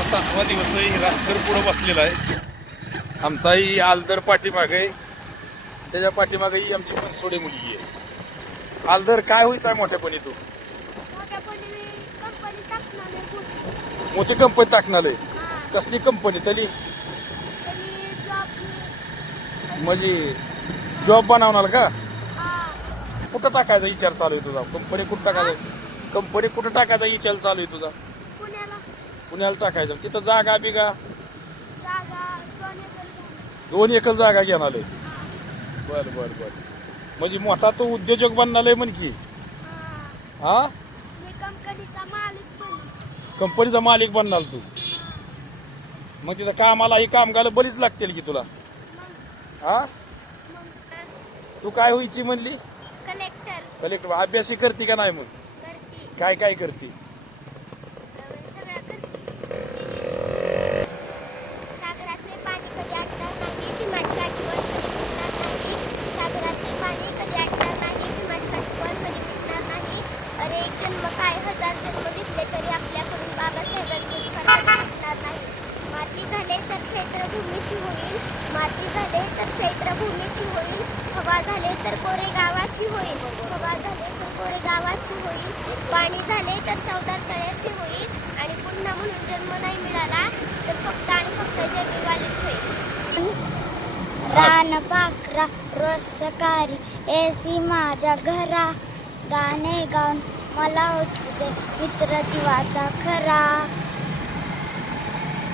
आजचा 7वा दिवस आहे. रासकर पुढं बसलेला आहे. आमचाही आलदर पाठीमागे आहे. त्याच्या पाठीमागे ही आमची बनसोडे मुलगी आहे. आलदर काय होईचा मोठ्यापणी तू मोठी कंपनी टाकणार आहे. कसली कंपनी तरी म्हणजे जॉब बनवणार का? कुठं टाकायचा विचार चालू आहे तुझा? कंपनी कुठं टाकायचा? कंपनी कुठं टाकायचा विचार चालू आहे तुझा? पुण्याला टाकायचं. तिथं जागा बिगा 2 एकर जागा घेणार आहे. बर बर बर. म्हणजे मोठा तो उद्योजक बनणार आहे म्हण की. हा, कंपनीचा मालिक बनणार तू. मग तिथं कामाला ही कामगार बरीच लागतील की तुला. हा, तू काय व्हायची म्हणली? कलेक्टर. अभ्यासी करते का नाही? मग काय काय करते? माती झाले तर चैत्रभूमीची होईल. हवा झाले तर कोरे गावाची होईल. हवा झाले तर कोरे गावाची होईल. पाणी झाले तर चवदार तळ्याचे होईल. आणि पुन्हा म्हणून जन्म नाही मिळाला तर फक्त आणि फक्त जन्मवालीच होईल. रान पाखरा रोज सकाळी एसी माझ्या घरा. गाणे गाऊन मला तुझे मित्र जीवाचा खरा.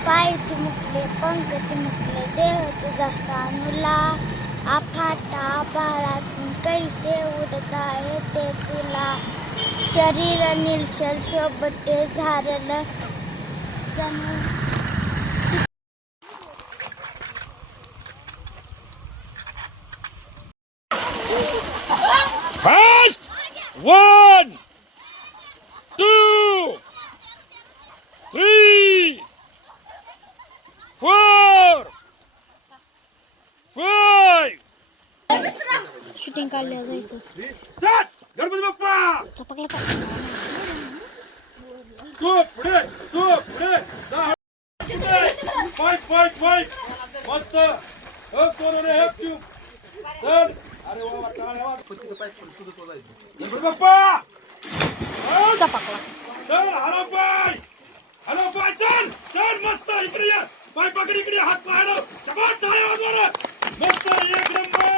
पाय चिमुकले पंख चिमुकले देह तुझा सानुला. आफाटा बाळातून कैसे उडता येते तुला. शरीर निलशल शोभते झारलं जणू. फास्ट 1 2 3 4 5 शूटिंग काढल्या जायचं. स्टार्ट. गणपती बाप्पा चपकला पुढे जा. फाईट मस्त. Sonone help you. चल. अरे वा टाळ्या वाज. गणपती बाप्पा चपकला. चल. हॅलो बाय चल मस्त. इकडे ये. पाय पकड इकडे. हात पाय हॅलो. शबात. टाळ्या वाजवा. मस्त एक नंबर.